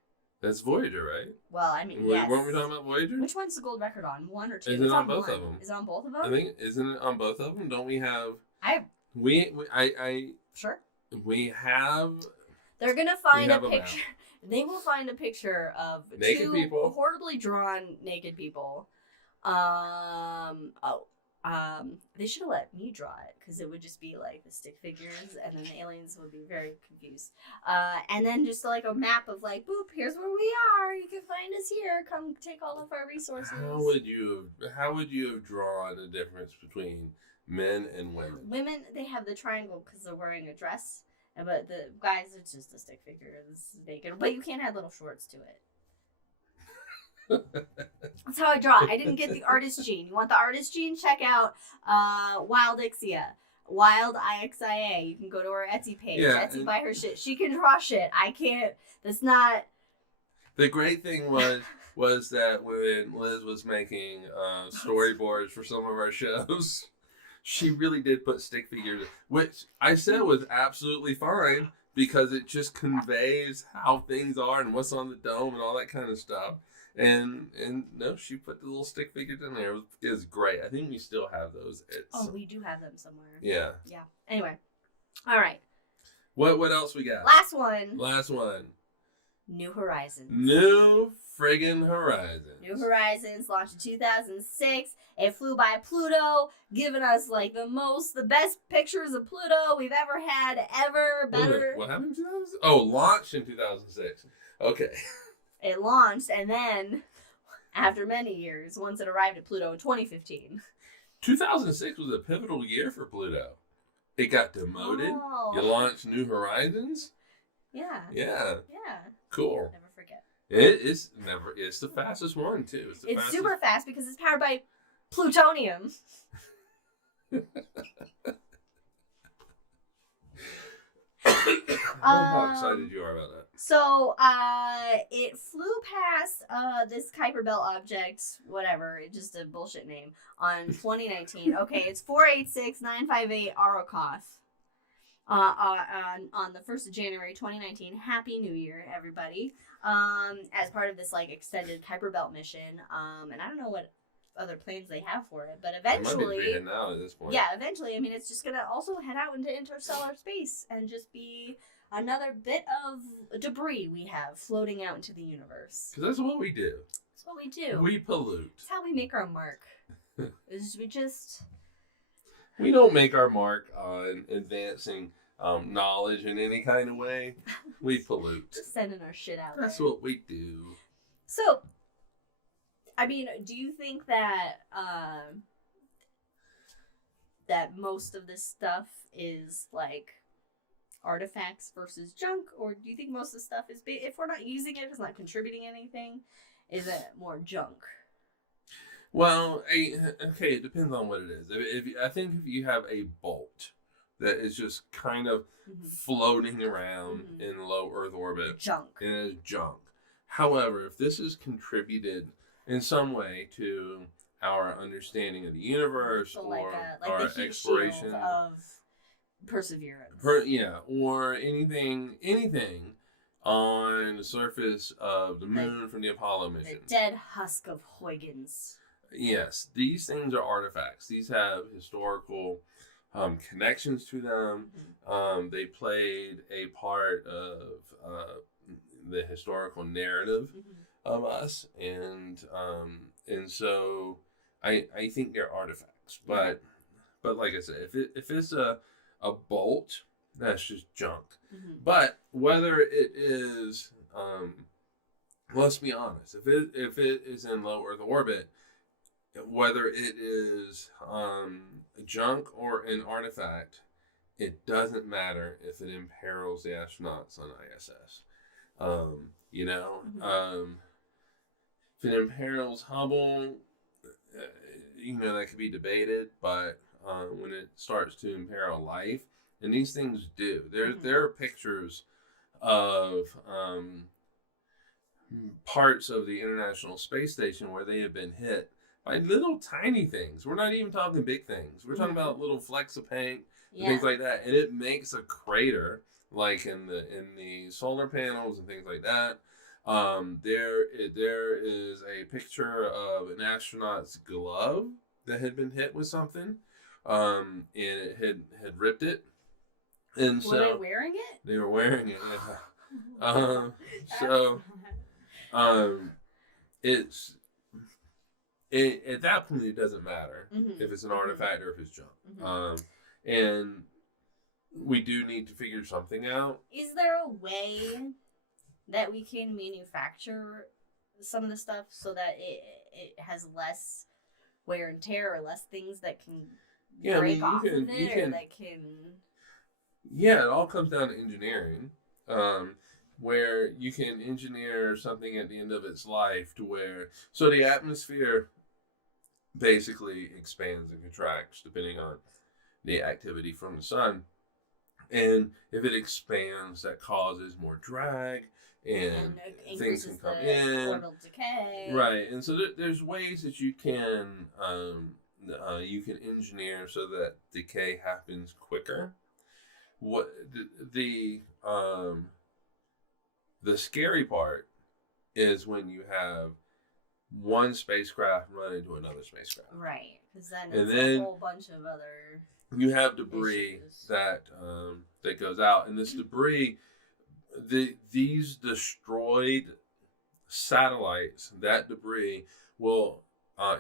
That's Voyager, right? Well, I mean, yes. Weren't we talking about Voyager? Which one's the gold record on? 1 or 2? Is it on both of them? Is it on both of them? I think, isn't it on both of them? Don't we have... Sure. We have... They're going to find a picture. They will find a picture of naked people. Horribly drawn naked people. They should have let me draw it, because it would just be like the stick figures, and then the aliens would be very confused. And then just like a map of like, boop, here's where we are. You can find us here. Come take all of our resources. How would you have drawn a difference between men and women? Women, they have the triangle because they're wearing a dress, but the guys, it's just a stick figure. It's naked, but you can't add little shorts to it. That's how I draw. I didn't get the artist gene. You want the artist gene? Check out Wildixia. Wildixia. You can go to her Etsy page. Yeah, Etsy buy her shit. She can draw shit. I can't. That's not. The great thing was that when Liz was making storyboards for some of our shows, she really did put stick figures, which I said was absolutely fine because it just conveys how things are and what's on the dome and all that kind of stuff. And no, she put the little stick figures in there. It was great. I think we still have those. We do have them somewhere. Yeah. Yeah. Anyway. All right. What else we got? Last one. New Horizons. New friggin' Horizons. New Horizons launched in 2006. It flew by Pluto, giving us like the best pictures of Pluto we've ever had, ever. Better. What happened in 2006? Oh, launched in 2006. Okay. It launched, and then, after many years, once it arrived at Pluto in 2015. 2006 was a pivotal year for Pluto. It got demoted. Oh. You launched New Horizons. Yeah. Yeah. Yeah. Cool. Never forget. It's the fastest one, too. It's super fast because it's powered by plutonium. How excited you are about that. So, it flew past this Kuiper Belt object, whatever, just a bullshit name, on 2019. Okay, it's 486958 Arakoth. On the 1st of January 2019. Happy New Year, everybody. As part of this like extended Kuiper Belt mission. And I don't know what other plans they have for it, but eventually, it might be now at this point. Yeah, eventually. I mean, it's just gonna also head out into interstellar space and just be another bit of debris we have floating out into the universe. Because that's what we do. That's what we do. We pollute. That's how we make our mark. We don't make our mark on advancing knowledge in any kind of way. We pollute. Just sending our shit out. That's what we do. So, I mean, do you think that that most of this stuff is like artifacts versus junk, or do you think most of the stuff is, if we're not using it, if it's not contributing anything, is it more junk? Well, okay, it depends on what it is. I think if you have a bolt that is just kind of floating around in low Earth orbit, junk. It is junk. However, if this has contributed in some way to our understanding of the universe, so or like our the heat exploration shield of perseverance. Or anything on the surface of the moon from the Apollo mission. The dead husk of Huygens. Yes, these things are artifacts. These have historical connections to them. Mm-hmm. They played a part of the historical narrative of us, and so I think they're artifacts. But like I said, if it's a bolt, that's just junk. Mm-hmm. But whether it is, let's be honest, if it is in low Earth orbit, whether it is junk or an artifact, it doesn't matter if it imperils the astronauts on ISS. If it imperils Hubble, that could be debated, but when it starts to imperil life, and these things do, there are pictures of parts of the International Space Station where they have been hit by little tiny things. We're not even talking big things. We're talking about little flecks of paint and things like that, and it makes a crater, like in the solar panels and things like that. There is a picture of an astronaut's glove that had been hit with something, and it had ripped it. And were they wearing it? They were wearing it. At that point, it doesn't matter if it's an artifact or if it's junk. And we do need to figure something out. Is there a way that we can manufacture some of the stuff so that it has less wear and tear, or less things that can break off of it, or that can... Yeah, it all comes down to engineering, where you can engineer something at the end of its life to where... So the atmosphere basically expands and contracts depending on the activity from the sun. And if it expands, that causes more drag, and things can come in. Orbital decay. Right, and so there's ways that you can engineer so that decay happens quicker. What the scary part is when you have one spacecraft run into another spacecraft. Right, because then it's a whole bunch of other... You have debris that goes out, and this debris, these destroyed satellites, that debris will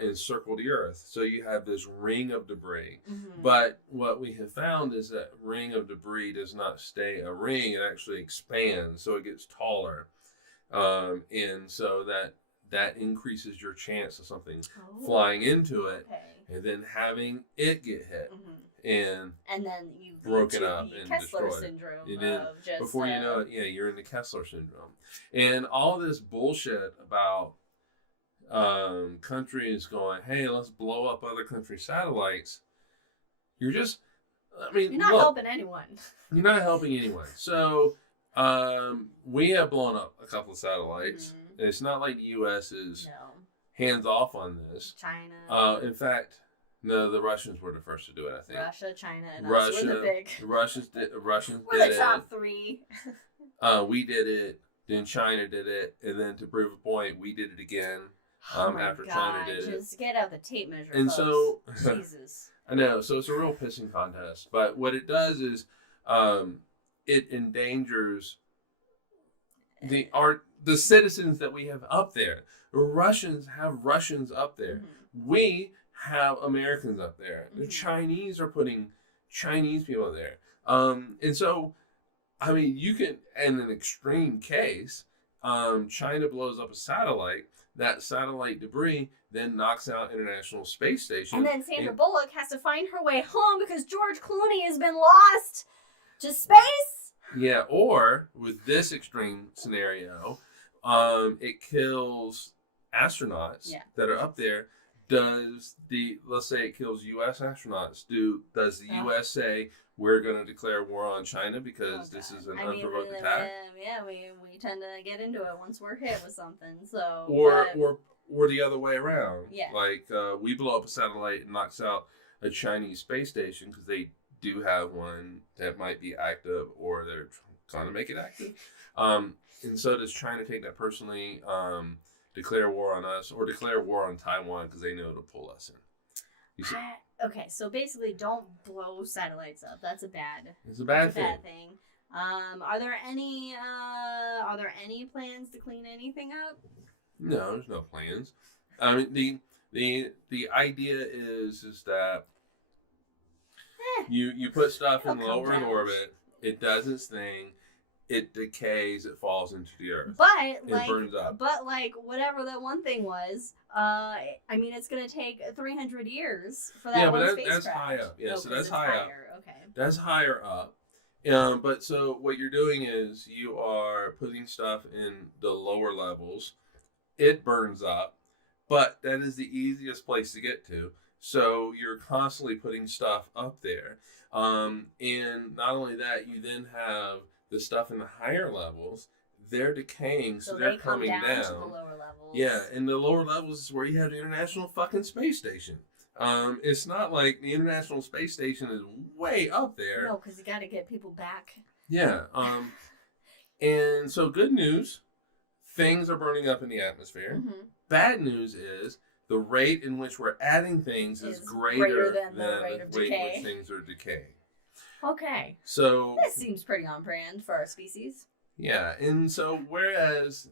encircle the Earth. So you have this ring of debris. But what we have found is that ring of debris does not stay a ring; it actually expands, so it gets taller, and so that increases your chance of something flying into it, and then having it get hit. And then you broken up and Kessler destroyed. Syndrome. And then before you know it, you're in the Kessler Syndrome. And all this bullshit about countries going, hey, let's blow up other countries' satellites. You're not helping anyone. You're not helping anyone. So we have blown up a couple of satellites. It's not like the U.S. is hands off on this. China. In fact, no, the Russians were the first to do it, I think. Russia, China, and us were the big. The Russians did we're the top three. We did it, then China did it, and then to prove a point, we did it again after China did it. Just get out the tape measure, and folks. So, Jesus. I know, so it's a real pissing contest. But what it does is it endangers the citizens that we have up there. The Russians have Russians up there. We have Americans up there. The Chinese are putting Chinese people there. And so, I mean, you can, in an extreme case, China blows up a satellite. That satellite debris then knocks out International Space Station. And then Sandra Bullock has to find her way home because George Clooney has been lost to space. Yeah, or with this extreme scenario, it kills astronauts that are up there. Let's say it kills U.S. astronauts. Does the U.S. say we're going to declare war on China because this is an unprovoked attack? We tend to get into it once we're hit with something. So or the other way around. Yeah. Like we blow up a satellite and knocks out a Chinese space station because they do have one that might be active, or they're trying to make it active. And so does China take that personally, declare war on us, or declare war on Taiwan because they know it'll pull us in? Okay, so basically, don't blow satellites up. That's a bad. It's a bad thing. Are there any plans to clean anything up? No, there's no plans. I mean, the idea is that you put stuff in low Earth orbit, it does its thing, it decays, it falls into the Earth, but it burns up. But whatever that one thing was, I mean, it's gonna take 300 years for that one spacecraft. That's high up. Yeah, so that's higher up. Okay. That's higher up. But so what you're doing is you are putting stuff in the lower levels. It burns up, but that is the easiest place to get to. So you're constantly putting stuff up there. And not only that, you then have the stuff in the higher levels. They're decaying, so they're coming down to the lower levels. Yeah, and the lower levels is where you have the International fucking Space Station. It's not like the International Space Station is way up there. No, because you got to get people back. Yeah. And so good news, things are burning up in the atmosphere. Mm-hmm. Bad news is the rate in which we're adding things is greater than the rate in which things are decaying. Okay. So this seems pretty on brand for our species. Yeah, and so whereas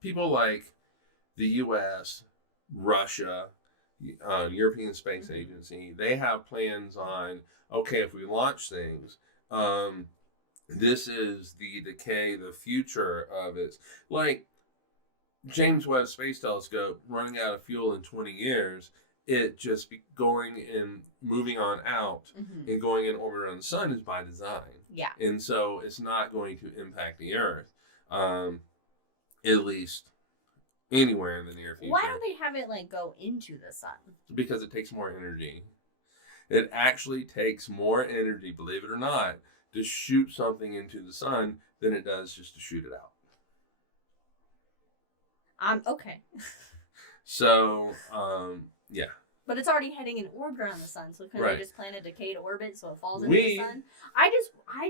people like the U.S., Russia, European Space Agency, they have plans on, okay, if we launch things, this is the decay, the future of it. Like James Webb Space Telescope running out of fuel in 20 years, it just be going and moving on out and going in orbit around the sun is by design. Yeah. And so it's not going to impact the Earth, at least anywhere in the near future. Why don't they have it go into the sun? Because it takes more energy. It actually takes more energy, believe it or not, to shoot something into the sun than it does just to shoot it out. Okay. So, yeah. But it's already heading in orbit around the sun, so couldn't they just plan a decayed orbit so it falls into the sun? I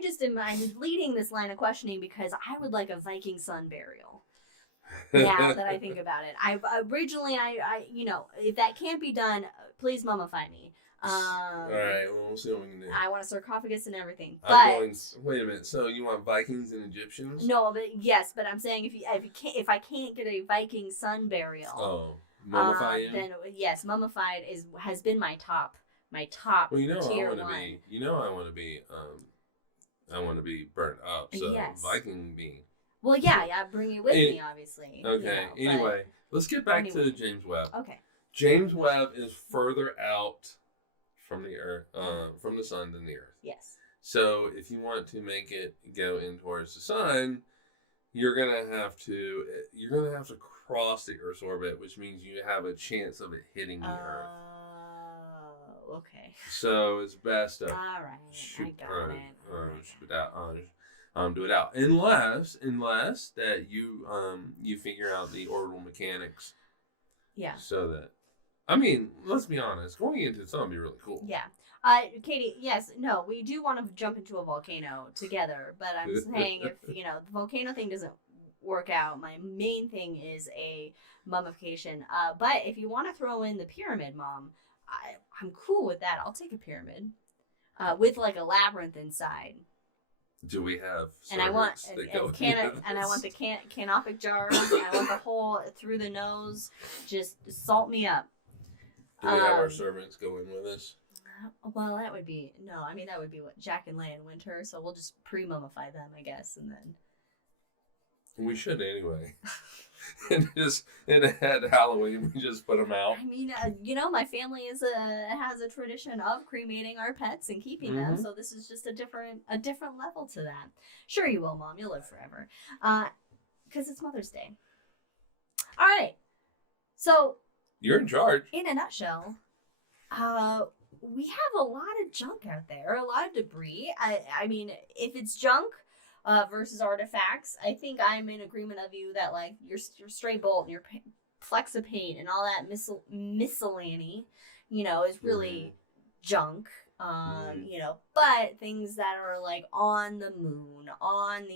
just am leading this line of questioning because I would like a Viking sun burial. Now that I think about it, I if that can't be done, please mummify me. All right, well, we'll see what we can do. I want a sarcophagus and everything. Wait a minute. So you want Vikings and Egyptians? No, but yes, but I'm saying if I can't get a Viking sun burial. Oh. Mummify you? Then yes, mummified has been my top. Well, tier I want to be burnt up. So yes. Viking me. Well, yeah, bring you with me, obviously. Okay. Anyway, let's get back to James Webb. Okay. James Webb is further out from the Earth, from the sun than the Earth. Yes. So if you want to make it go in towards the sun, you're gonna have to cross the Earth's orbit, which means you have a chance of it hitting the Earth. Oh, okay. So it's best to shoot it out. Do it out unless that you figure out the orbital mechanics. Yeah. So that, let's be honest, going into the sun would be really cool. Yeah. Katie, yes, no, we do want to jump into a volcano together, but I'm saying if, the volcano thing doesn't work out, my main thing is a mummification. But if you want to throw in the pyramid, Mom, I'm cool with that. I'll take a pyramid with a labyrinth inside. Do we have? And I want I want the canopic jars. I want the hole through the nose. Just salt me up. Do we have our servants go in with us? Well, that would be what Jack and Leia in winter. So we'll just pre-mummify them, I guess, and then. We should anyway. And at Halloween, we just put them out. My family has a tradition of cremating our pets and keeping them. So this is just a different level to that. Sure you will, Mom. You'll live forever. Because it's Mother's Day. All right. So. You're in charge. In a nutshell, we have a lot of junk out there, a lot of debris. If it's junk versus artifacts, I think I'm in agreement of you that your stray bolt and your flecks of paint and all that miscellany, is really junk. but things that are like on the moon, on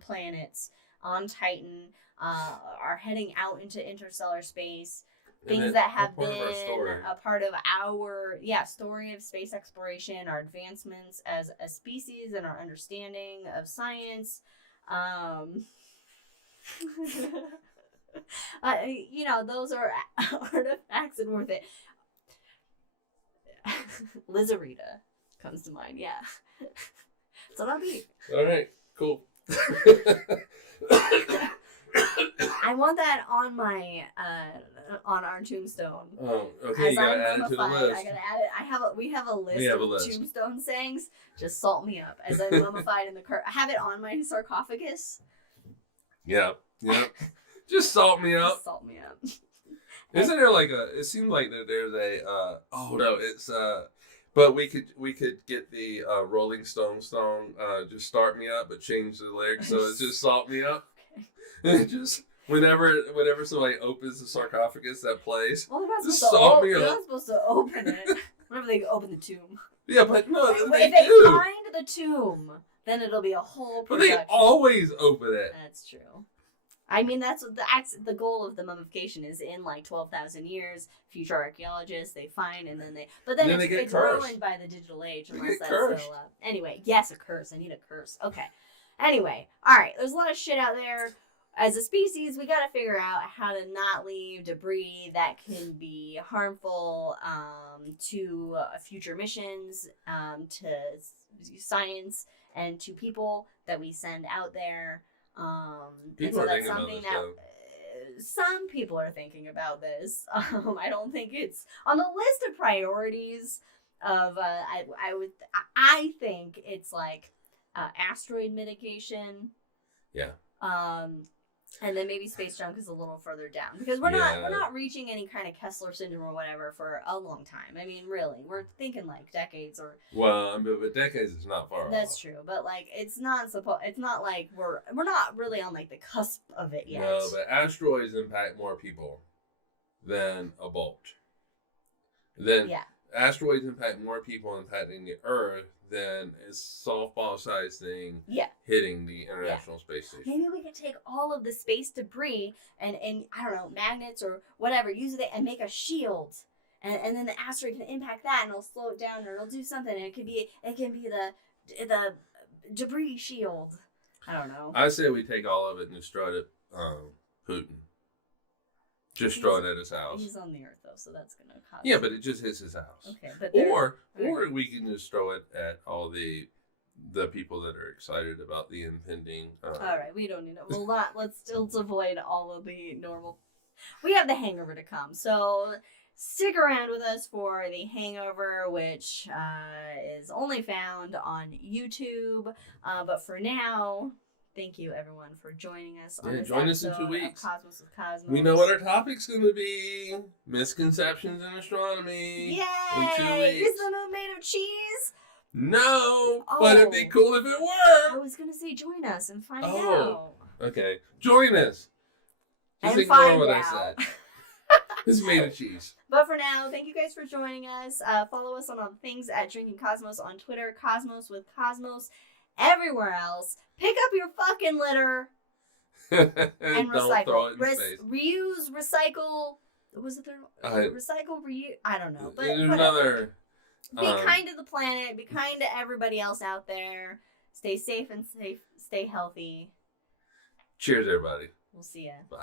planets, on Titan, are heading out into interstellar space. Things that have been a part of our story of space exploration, our advancements as a species and our understanding of science. Those are artifacts and worth it. Lizarita comes to mind. Yeah. So that'll be. All right. Cool. I want that on my on our tombstone. Oh, okay. You gotta add it to the list. I gotta add it. We have a list. Tombstone sayings. Just salt me up as I'm mummified in the I have it on my sarcophagus. Yeah. Just salt me up. Just salt me up. Isn't there like it seems like that there's but we could get the Rolling Stone song, just start me up, but change the lyrics so it's just salt me up. Okay. And just whenever somebody opens the sarcophagus that plays, well, just salt me up. They're not supposed to open it. Whenever they open the tomb. Yeah, but no, if they find the tomb, then it'll be a whole production. But they always open it. That's true. I mean, that's what the goal of the mummification is. In like 12,000 years, future archaeologists they find and then it's ruined by the digital age unless that's still up. Anyway, yes, a curse. I need a curse. Okay. Anyway, all right. There's a lot of shit out there. As a species, we got to figure out how to not leave debris that can be harmful to future missions, to science, and to people that we send out there. People are thinking about this, some people are thinking about this. I don't think it's on the list of priorities of I think it's like asteroid mitigation. Yeah. And then maybe space junk is a little further down because we're not reaching any kind of Kessler Syndrome or whatever for a long time. I mean, really, we're thinking like decades or. Well, but decades is not far off. That's true, but like it's not like we're not really on like the cusp of it yet. No, but asteroids impact more people than a bolt. Asteroids impact more people impacting the Earth than a softball-sized thing hitting the International Space Station. Maybe we could take all of the space debris and I don't know, magnets or whatever, use it and make a shield. And then the asteroid can impact that and it'll slow it down or it'll do something. And it can be the debris shield. I don't know. I say we take all of it and destroy it Putin. Just throw it at his house. He's on the Earth though, so that's gonna cause. Yeah, but it just hits his house. Okay, but or we can just throw it at all the people that are excited about the impending. All right, we don't need it. Well, let's avoid all of the normal. We have the hangover to come, so stick around with us for the hangover, which is only found on YouTube. But for now. Thank you, everyone, for joining us on this join us in 2 weeks. Cosmos with Cosmos. We know what our topic's going to be. Misconceptions in astronomy. Yay! In 2 weeks. Is the moon made of cheese? No, but it'd be cool if it were. I was going to say join us and find out. Okay. Join us. Just and ignore what I said. It's made of cheese. But for now, thank you guys for joining us. Follow us on all the things at Drinking Cosmos on Twitter, Cosmos with Cosmos. Everywhere else, pick up your fucking litter and recycle. Throw it in space. Reuse, recycle. Was it there? Recycle, reuse. I don't know. But another. Be kind to the planet. Be kind to everybody else out there. Stay safe and stay healthy. Cheers, everybody. We'll see ya. Bye.